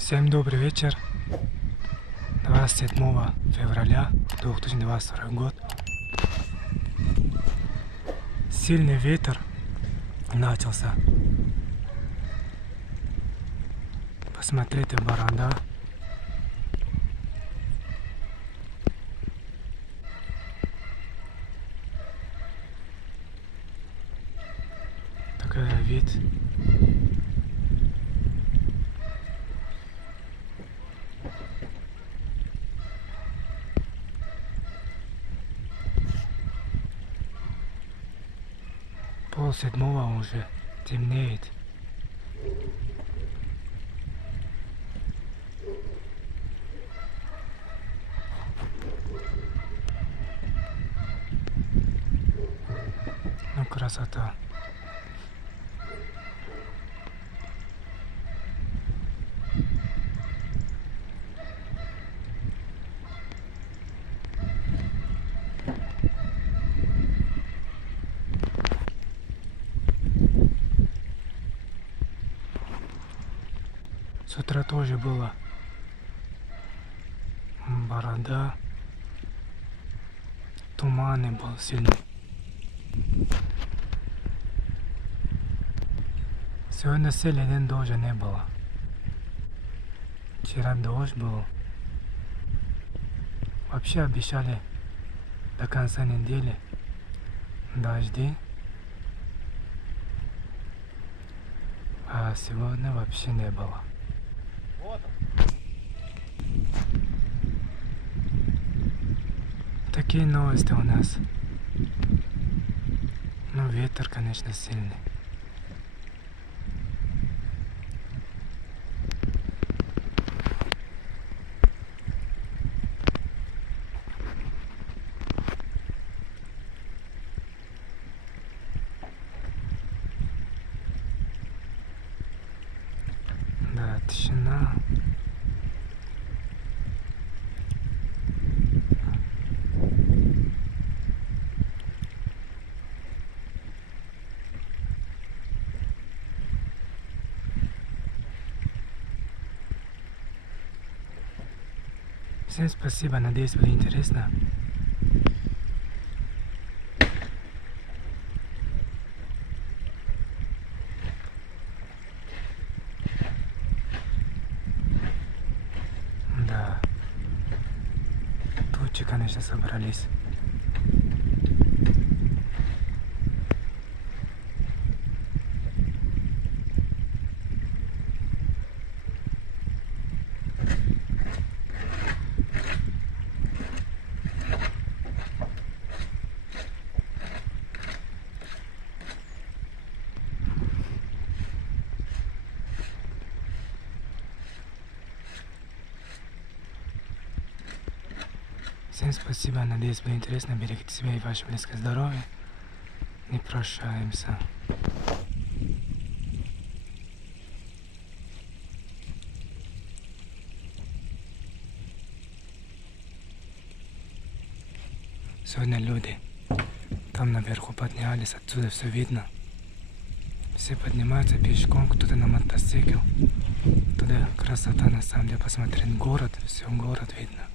Всем добрый вечер. 27 февраля 2022 год. Сильный ветер начался. Посмотрите, баранда. Такой вид. Пол-седьмого уже темнеет. Ну, красота. С утра тоже было борода, туман был сильный. Сегодня целый день дождя не было. Вчера дождь был. Вообще обещали до конца недели дожди. А сегодня вообще не было. Такие новости у нас. Ну, ветер, конечно, сильный. Да, тишина. Всем спасибо, надеюсь, было интересно. Да, тучи, конечно, собрались. Всем спасибо, надеюсь, было интересно. Берегите себя и ваше близкое здоровье. Не прощаемся. Сегодня люди там наверху поднялись, отсюда все видно. Все поднимаются пешком, кто-то на мотоцикле. Туда красота на самом деле, посмотреть город, все город видно.